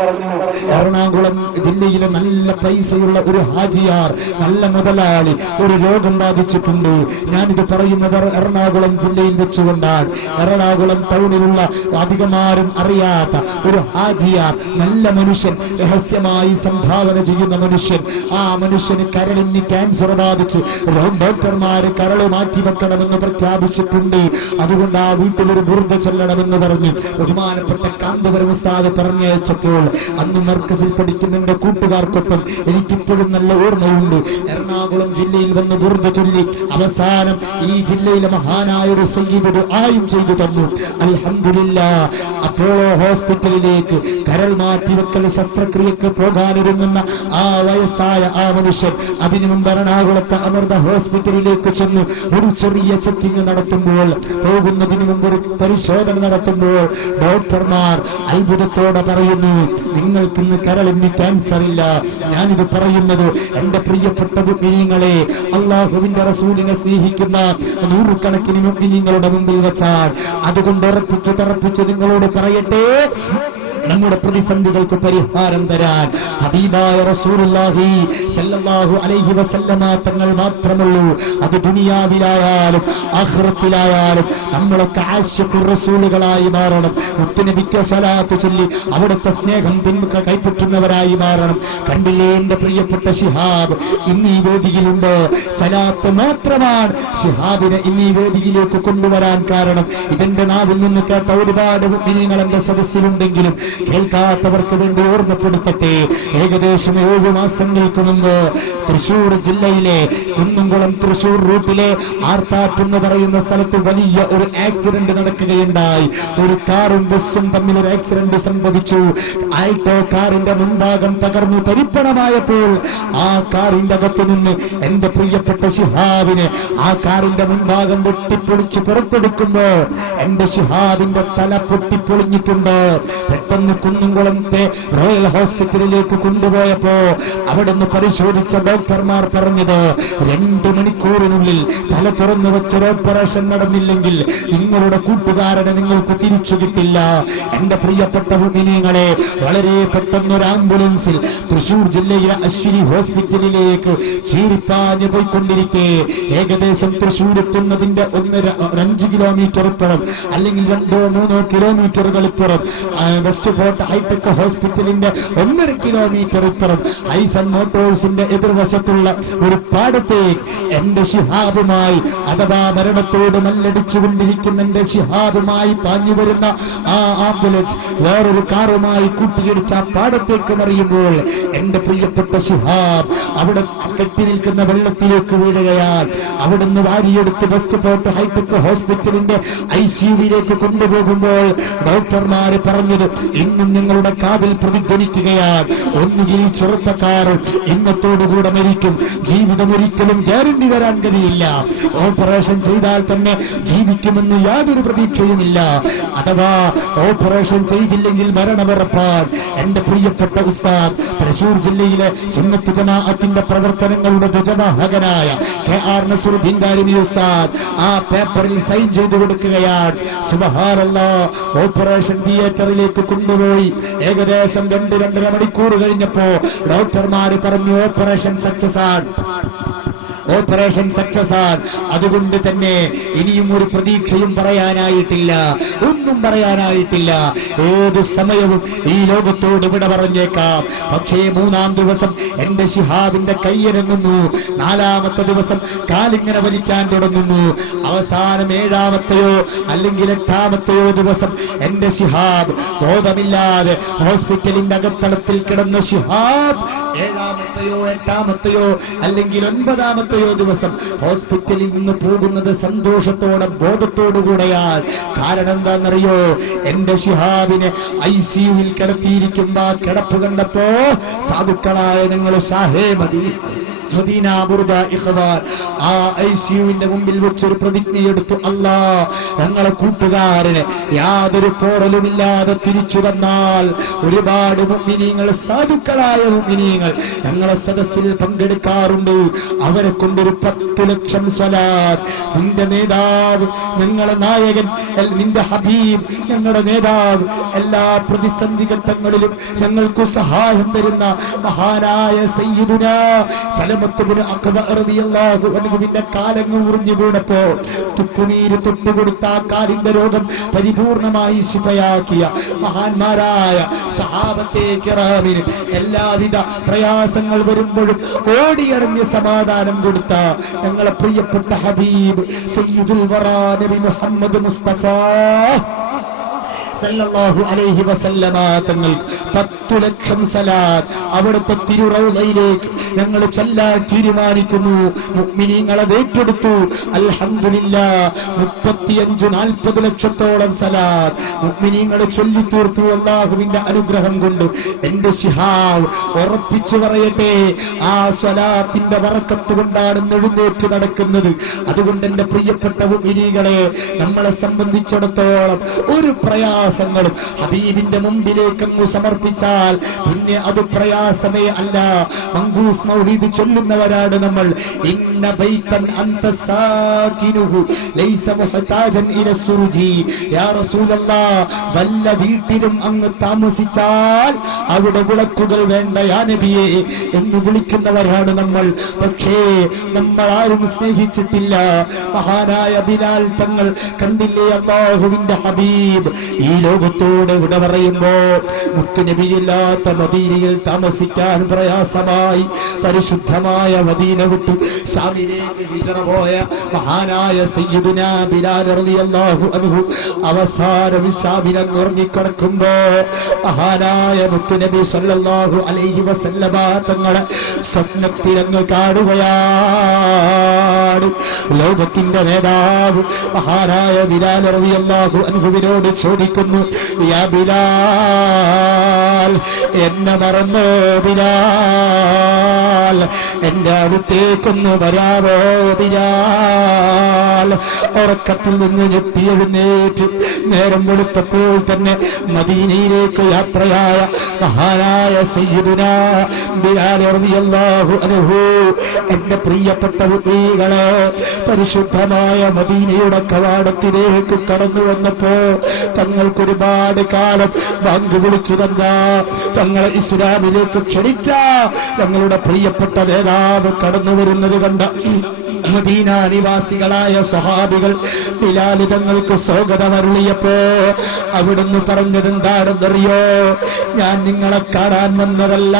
പറഞ്ഞു, എറണാകുളം ജില്ലയിലെ നല്ല പൈസയുള്ള ഒരു ഹാജിയാർ, നല്ല മുതലാളി ഒരു രോഗം ബാധിച്ചിട്ടുണ്ട്. ഞാനിത് പറയുന്നത് എറണാകുളം ജില്ലയിൽ വെച്ചുകൊണ്ടാണ്. എറണാകുളം ടൗണിലുള്ള അധികമാരും അറിയാത്ത ഒരു ഹാജിയാർ, നല്ല മനുഷ്യൻ, രഹസ്യമായി സംഭാവന ചെയ്യുന്ന മനുഷ്യൻ. ആ മനുഷ്യന് കരളിന് ക്യാൻസർ ബാധിച്ച് ഡോക്ടർമാര് കരള് മാറ്റിവെക്കണമെന്ന് പ്രഖ്യാപിച്ചിട്ടുണ്ട്. അതുകൊണ്ട് ആ വീട്ടിലൊരു ബുർദ ചൊല്ലണമെന്ന് പറഞ്ഞ് ബഹുമാനപ്പെട്ട കാന്തപുരം ഉസ്താദ് പറഞ്ഞയച്ചപ്പോൾ അന്ന് മർക്കസിൽ പഠിക്കുന്ന എന്റെ കൂട്ടുകാർക്കൊപ്പം എനിക്കിപ്പോഴും നല്ല ഓർമ്മയുണ്ട്. എറണാകുളം ജില്ലയിൽ വന്ന് ബുർദ ചൊല്ലി അവസാനം ഈ ജില്ലയിലെ മഹാനായ ഒരു സയ്യിദ് ആയും ചെയ്തു തന്നു. അൽഹംദുലില്ലാഹ്. അപ്പോളോ ഹോസ്പിറ്റലിലേക്ക് കരൾ മാറ്റിവെക്കൽ ശസ്ത്രക്രിയക്ക് പോകാനൊരുങ്ങുന്ന ആ വയസ്സായ ആ മനുഷ്യൻ അതിനു മുമ്പ് എറണാകുളത്തെ അമൃത ഹോസ്പിറ്റലിലേക്ക് ചെന്ന് ഒരു ചെറിയ ചെക്കിങ് നടത്തുമ്പോൾ, പോകുന്നതിന് മുമ്പ് ഒരു പരിശോധന നടത്തുമ്പോൾ ഡോക്ടർമാർ അത്ഭുതത്തോടെ പറയുന്നു, നിങ്ങൾക്കിന്ന് കരളിന് ക്യാൻസർ ഇല്ല. ഞാനിത് പറയുന്നത് എന്റെ പ്രിയപ്പെട്ട മുഅ്മിനീങ്ങളെ, അല്ലാഹുവിന്റെ റസൂലിനെ സ്നേഹിക്കുന്ന നൂറുകണക്കിന് മുഅ്മിനീങ്ങളുടെ മുമ്പിൽ വെച്ചാൽ അതുകൊണ്ട് ഉറപ്പിച്ച് നിങ്ങളോട് പറയട്ടെ, നമ്മുടെ പ്രതിസന്ധികൾക്ക് പരിഹാരം തരാൻ ഹബീബായ റസൂലുള്ളാഹി സല്ലല്ലാഹു അലൈഹി വസല്ലമ തങ്ങൾ മാത്രമുള്ളൂ. അത് ദുനിയാവിലായാലും ആഖിറത്തിലായാലും നമ്മളൊക്കെ ആശിഖുർ റസൂലുകളായി മാറണം. മുത്തുനബിക്ക് സ്വലാത്ത് ചൊല്ലി അവിടുത്തെ സ്നേഹം കൈപ്പറ്റുന്നവരായി മാറണം. കണ്ടില്ലേ എന്റെ പ്രിയപ്പെട്ട ശിഹാബ് ഇന്ന് ഈ വേദിയിലുണ്ട്. സ്വലാത്ത് മാത്രമാണ് ശിഹാബിനെ ഇന്ന് ഈ വേദിയിലേക്ക് കൊണ്ടുവരാൻ കാരണം. ഇതെന്റെ നാവിൽ നിന്ന് കേട്ട ഒരുപാട് മുഅ്മിനീങ്ങൾ എന്റെ സദസ്സിലുണ്ടെങ്കിലും കേൾക്കാത്തവർക്ക് വേണ്ടി ഓർമ്മപ്പെടുത്തട്ടെ. ഏകദേശം 7 മാസങ്ങൾക്ക് മുമ്പ് തൃശൂർ ജില്ലയിലെ കുന്നംകുളം തൃശൂർ റൂട്ടിലെ ആർത്താറ്റ് എന്ന് പറയുന്ന സ്ഥലത്ത് വലിയ ഒരു ആക്സിഡന്റ് നടക്കുകയുണ്ടായി. ഒരു കാറും ബസ്സും തമ്മിൽ ഒരു ആക്സിഡന്റ് സംഭവിച്ചു. ആയിട്ടോ കാറിന്റെ മുൻഭാഗം തകർന്നു തരിപ്പണമായപ്പോൾ ആ കാറിന്റെ അകത്തു നിന്ന് എന്റെ പ്രിയപ്പെട്ട ശിഹാബിനെ ആ കാറിന്റെ മുൻഭാഗം വെട്ടിപ്പൊളിച്ച് പുറത്തെടുക്കുമ്പോ എന്റെ ശിഹാബിന്റെ തല പൊട്ടിപ്പൊളിഞ്ഞിട്ടുണ്ട്. പെട്ടെന്ന് കുന്നംകുളത്തെ റോയൽ ഹോസ്പിറ്റലിലേക്ക് കൊണ്ടുപോയപ്പോ അവിടുന്ന് പരിശോധിച്ച ഡോക്ടർമാർ പറഞ്ഞത് 2 മണിക്കൂറിനുള്ളിൽ തല തുറന്നു വെച്ചൊരു ഓപ്പറേഷൻ നടന്നില്ലെങ്കിൽ നിങ്ങളുടെ കൂട്ടുകാരനെ നിങ്ങൾക്ക് തിരിച്ചു കിട്ടില്ല. എന്റെ പ്രിയപ്പെട്ട മുഅ്മിനീങ്ങളെ, വളരെ പെട്ടെന്നൊരു ആംബുലൻസിൽ തൃശൂർ ജില്ലയിലെ അശ്വിനി ഹോസ്പിറ്റലിലേക്ക് ചീരിപ്പാഞ്ഞു പോയിക്കൊണ്ടിരിക്കെ ഏകദേശം തൃശൂർ എത്തുന്നതിന്റെ 1-5 കിലോമീറ്റർ ഇപ്പുറം അല്ലെങ്കിൽ 2-3 കിലോമീറ്ററുകൾ ഇപ്പുറം വെസ്റ്റ് ഫോർട്ട് ഹൈടെക് ഹോസ്പിറ്റലിന്റെ 1.5 കിലോമീറ്റർ ഇപ്പുറം ഐസൺ മോട്ടോഴ്സിന്റെ എതിർവശത്തുള്ള ഒരു പാടത്തേക്ക് എന്റെ ശിഹാബുമായി അഥവാ മരണത്തോട് മല്ലടിച്ചുകൊണ്ടിരിക്കുന്ന എന്റെ ശിഹാബുമായി പാഞ്ഞു വരുന്ന ആ ആംബുലൻസ് വേറൊരു കാറുമായി കൂട്ടിയിടിച്ച ആ പാടത്തേക്ക് മറിയുമ്പോൾ എന്റെ പ്രിയപ്പെട്ട ശിഹാബ് അവിടെ കെട്ടി നിൽക്കുന്ന വെള്ളത്തിലേക്ക് വീഴുകയാൽ അവിടുന്ന് വാരിയെടുത്ത് വെസ്റ്റ് ഫോർട്ട് ഹൈടെക് ഹോസ്പിറ്റലിന്റെ ICUവിലേക്ക് കൊണ്ടുപോകുമ്പോൾ ഡോക്ടർമാര് പറഞ്ഞത് ഇന്നും നിങ്ങളുടെ കാതിൽ പ്രതിധ്വനിക്കുകയാണ്, ഒന്നുകിൽ ഈ ചെറുപ്പക്കാർ ഇന്നത്തോടുകൂടെ മരിക്കും, ജീവിതം ഒരിക്കലും ഗ്യാരണ്ടി വരാൻ കഴിയില്ല, ഓപ്പറേഷൻ ചെയ്താൽ തന്നെ ജീവിക്കുമെന്ന് യാതൊരു പ്രതീക്ഷയുമില്ല, അഥവാ ഓപ്പറേഷൻ ചെയ്തില്ലെങ്കിൽ മരണമുറപ്പാൻ. എന്റെ പ്രിയപ്പെട്ട ഉസ്താദ് തൃശൂർ ജില്ലയിലെ സുന്നത്ത് ജമാഅത്തിന്റെ പ്രവർത്തനങ്ങളുടെ ധ്വജവാഹകനായ KR നസറുദ്ദീൻ ദാരിമി ഉസ്താദ് ആ പേപ്പറിൽ സൈൻ ചെയ്തു കൊടുക്കുകയാണ്. സുബ്ഹാനല്ലാഹ്. ഓപ്പറേഷൻ തിയേറ്ററിലേക്ക് കൊണ്ടുപോയി ഏകദേശം 2-2.5 മണിക്കൂർ കഴിഞ്ഞപ്പോ ഡോക്ടർമാര് പറഞ്ഞു ഓപ്പറേഷൻ സക്സസ് ആണ്. അതുകൊണ്ട് തന്നെ ഇനിയും ഒരു പ്രതീക്ഷയും പറയാനായിട്ടില്ല, ഒന്നും പറയാനായിട്ടില്ല. ഏത് സമയവും ഈ ലോകത്തോട് വിട പറഞ്ഞേക്കാം. പക്ഷേ 3-ാം ദിവസം എന്റെ ശിഹാബിന്റെ കയ്യിറങ്ങുന്നു, 4-ാമത്തെ ദിവസം കാലിങ്ങനെ വലിക്കാൻ തുടങ്ങുന്നു, അവസാനം 7-ാമത്തെയോ അല്ലെങ്കിൽ 8-ാമത്തെയോ ദിവസം എന്റെ ശിഹാബ് ബോധമില്ലാതെ ഹോസ്പിറ്റലിന്റെ അകത്തളത്തിൽ കിടന്ന ശിഹാബ് 7-ാമത്തെയോ 8-ാമത്തെയോ അല്ലെങ്കിൽ 9-ാമത്തെയോ ദിവസം ഹോസ്പിറ്റലിൽ നിന്ന് പോകുന്നത് സന്തോഷത്തോടെ ബോധത്തോടുകൂടെയാണ്. കാരണം എന്താണെന്നറിയോ? എന്റെ ശിഹാബിനെ ICUവിൽ കിടത്തിയിരിക്കുമ്പോ കിടപ്പ് കണ്ടപ്പോ സാധുക്കളായ നിങ്ങൾ ഷാഹേ മദീന മദീന ബുർദ ഇഖ്വാൻ ആ ഐസിയുവിന്റെ മുമ്പിൽ വെച്ചൊരു പ്രതിജ്ഞയെടുത്തു, അല്ലാ ഞങ്ങളെ കൂട്ടുകാരനെ യാതൊരു പോറലുമില്ലാതെ തിരിച്ചു വന്നാൽ ഒരുപാട് മുഅ്മിനീങ്ങൾ, സാധുക്കളായ മുഅ്മിനീങ്ങൾ ഞങ്ങളെ സദസ്സിൽ പങ്കെടുക്കാറുണ്ട്. അവരെ കൊണ്ടൊരു 10 ലക്ഷം സ്വലാത്ത് നിന്റെ നേതാവ്, ഞങ്ങളെ നായകൻ, നിന്റെ ഹബീബ്, ഞങ്ങളുടെ നേതാവ്, എല്ലാ പ്രതിസന്ധി ഘട്ടങ്ങളിലും ഞങ്ങൾക്ക് സഹായം തരുന്ന മഹാനായ സയ്യിദുനാ സലമത്ത് ഇബ്നു അഖ്വ റളിയല്ലാഹു അൻഹുവിന്റെ കാലങ്ങ് മുറിഞ്ഞു വീണപ്പോ തുക്കുനീര് തൊട്ടുകൊടുത്ത ആ കാലിന്റെ രോഗം പരിപൂർണമായി ശിഫയാക്കിയ മഹാന്മാരായ സഹാബത്തെ കിറാമിന് എല്ലാവിധ പ്രയാസങ്ങൾ വരുമ്പോഴും ഓടിയറിഞ്ഞ് സമാധാനം കൊടുത്ത ഞങ്ങളെ പ്രിയപ്പെട്ട ഹബീബ് സയ്യിദുൽ വറാ നബി മുഹമ്മദ് മുസ്തഫ സല്ലല്ലാഹു അലൈഹി വസല്ലമ തങ്ങൾ 10 ലക്ഷം സലാത്ത് അവിടുത്തെ തിരുറൗളയിലേക്ക് ഞങ്ങൾ ചൊല്ലാൻ തീരുമാനിക്കുന്നു. മുഅ്മിനീങ്ങൾ അത് ഏറ്റെടുത്തു. അൽഹംദുലില്ലാഹ് 35-40 ലക്ഷത്തോളം സലാത്ത് മുഅ്മിനീങ്ങൾ ചൊല്ലിത്തീർത്തു. അല്ലാഹുവിന്റെ അനുഗ്രഹം കൊണ്ട് എന്റെ ശിഹാബ് ഉറപ്പിച്ചു പറയട്ടെ, ആ സ്വലാത്തിന്റെ ബറക്കത്ത് കൊണ്ടാണ് എഴുന്നേറ്റ് നടക്കുന്നത്. അതുകൊണ്ട് എന്റെ പ്രിയപ്പെട്ട മുഅ്മിനീങ്ങളെ, നമ്മളെ സംബന്ധിച്ചിടത്തോളം ഒരു പ്രയാസങ്ങളും ഹബീബിന്റെ മുമ്പിലേക്കങ്ങ് സമർപ്പിച്ചാൽ പിന്നെ അത് പ്രയാസമേ അല്ല. മങ്കൂസ് മൗലിദ് ചൊല്ലുന്നവരാണ് നമ്മൾ. ഇന്ന ബൈതൻ അൻത സാകിനുഹു ലൈസ മുഹ്താജൻ ഇല സുർജി. യാ റസൂലല്ലാഹ്, വല്ല വീട്ടിലും അങ്ങ് താമസിച്ചാൽ അവിടെ വിളക്കുകൾ വേണ്ട യാ നബിയെ എന്ന് വിളിക്കുന്നവരാണ് നമ്മൾ. പക്ഷേ നമ്മൾ ആരും സ്നേഹിച്ചിട്ടില്ല. മഹാനായ ബിലാൽ തങ്ങൾ കണ്ടില്ലേ, അല്ലാഹുവിന്റെ ഹബീബ് ഈ ലോകത്തോട് വിട പറയുമ്പോ മുത്തുനബിയില്ലാത്ത മദീനയിൽ താമസിക്കാൻ പ്രയാസമായി പരിശുദ്ധമായ മദീന വിട്ടു ശാമിലേക്ക് ഹിജ്റ പോയ മഹാനായ സയ്യിദുനാ ബിലാൽ റളിയല്ലാഹു അൻഹു അവസാനം ശാമിൽ ഉറങ്ങിക്കിടക്കുമ്പോ മഹാനായ മുത്തുനബി സല്ലല്ലാഹു അലൈഹി വസല്ലമ തങ്ങളെ സ്വപ്നത്തിൽ അങ്ങ് കാണുകയാണ്. ലോകത്തിന്റെ നേതാവ് മഹാനായ ബിലാൽ റളിയല്ലാഹു അൻഹുവിനോട് ചോദിക്കുന്നു, യാ ബിലാൽ, എന്നെ മറന്നോ ബിലാൽ, എന്റെ അടുത്തേക്കൊന്ന് വരാവോ ബിലാൽ. ഉറക്കത്തിൽ നിന്ന് ഞെട്ടി എഴുന്നേറ്റ് നേരം വെളുത്തപ്പോൾ തന്നെ മദീനയിലേക്ക് യാത്രയായ മഹാനായ സയ്യിദുനാ ബിലാൽ റളിയല്ലാഹു അൻഹു എന്റെ പ്രിയപ്പെട്ട കുട്ടികളെ പരിശുദ്ധമായ മദീനയുടെ കവാടത്തിലേക്ക് കടന്നു വന്നപ്പോ തങ്ങൾക്കൊരുപാട് കാലം ബാങ്ക് വിളിച്ചു തന്ന, തങ്ങളെ ഇസ്ലാമിലേക്ക് ക്ഷണിച്ച തങ്ങളുടെ പ്രിയപ്പെട്ട നേതാവ് കടന്നു വരുന്നത് കണ്ട മദീന നിവാസികളായ സ്വഹാബികൾ ബിലാൽ തങ്ങൾക്ക് സ്വാഗതമരുളിയപ്പോ അവിടുന്ന് പറഞ്ഞതെന്താണെന്നറിയോ? ഞാൻ നിങ്ങളെ കാണാൻ വന്നതല്ല,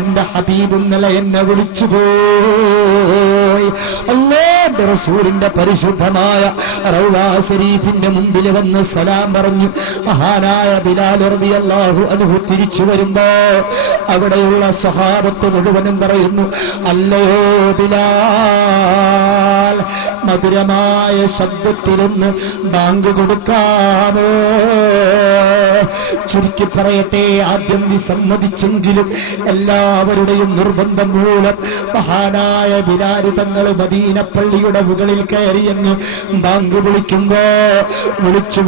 എന്റെ ഹബീബ് ഇന്നലെ എന്നെ വിളിച്ചുപോയി. അല്ലാഹുവിന്റെ റസൂലിന്റെ പരിശുദ്ധമായ റൗള ശരീഫിന്റെ മുമ്പിൽ വന്ന് സലാം പറഞ്ഞു. മഹാനായ ബിലാൽ റളിയല്ലാഹു അൻഹു തിരിച്ചു വരുമ്പോ അവിടെയുള്ള സ്വഹാബത്ത് മുഴുവനും പറയുന്നു, അല്ലയോ ബിലാൽ, മധുരമായ ശബ്ദത്തിലൊന്ന് ബാങ്ക് കൊടുക്കാമോ? ചുരുക്കി പറയട്ടെ, ആദ്യം വിസമ്മതിച്ചെങ്കിലും എല്ലാവരുടെയും നിർബന്ധം മൂലം മഹാനായ ബിലാൽ തങ്ങൾ മദീന പള്ളിയുടെ മുകളിൽ കയറിയെന്ന് ബാങ്ക് വിളിക്കുമ്പോ വിളിച്ച്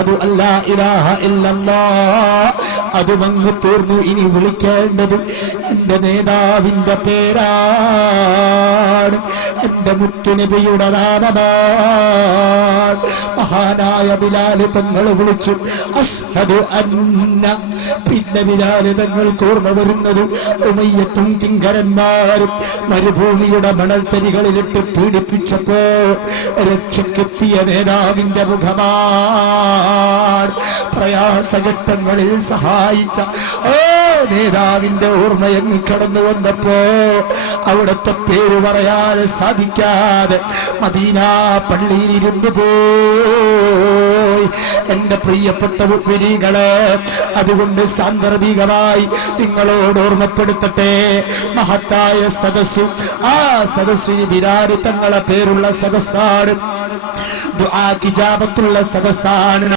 അതു അല്ലാ ഇലാഹ ഇല്ലല്ലാഹ് അത് വന്നു തീർന്നു. ഇനി വിളിക്കേണ്ടത് എന്റെ നേതാവിന്റെ പേരാണ്, എന്റെ മുത്തുനബിയുടെ നാമമാണ്. മഹാനായ ബിലാൽ തങ്ങൾ വിളിച്ചു അഷ്ഹദു അന്ന. പിന്നെ ബിലാൽ തങ്ങൾ ഓർമ്മ വരുന്നത് ഉമയ്യത്തും കിങ്കരന്മാരും മരുഭൂമിയുടെ മണൽത്തരികളിലിട്ട് പീഡിപ്പിച്ചപ്പോ രക്ഷക്കെത്തിയ നേതാവിന്റെ മുഖമാണ്. പ്രയാസഘട്ടങ്ങളിൽ സഹായിച്ച നേതാവിന്റെ ഓർമ്മയങ്ങ് കടന്നു വന്നപ്പോ അവിടുത്തെ പേര് പറയാൻ സാധിക്കാതെ മദീന പള്ളിയിലിരുന്നു പോയി. എന്റെ പ്രിയപ്പെട്ട മുഅ്മിനീങ്ങളെ, അതുകൊണ്ട് സാന്ദർഭികമായി നിങ്ങളോട് ഓർമ്മപ്പെടുത്തട്ടെ, മഹത്തായ സദസ്സ്, ആ സദസ്സിന് ബിലാൽ തങ്ങളെ പേരുള്ള സദസ്സാണ്, ദുആ ഇജാബത്തുള്ള സദസ്സാണ്.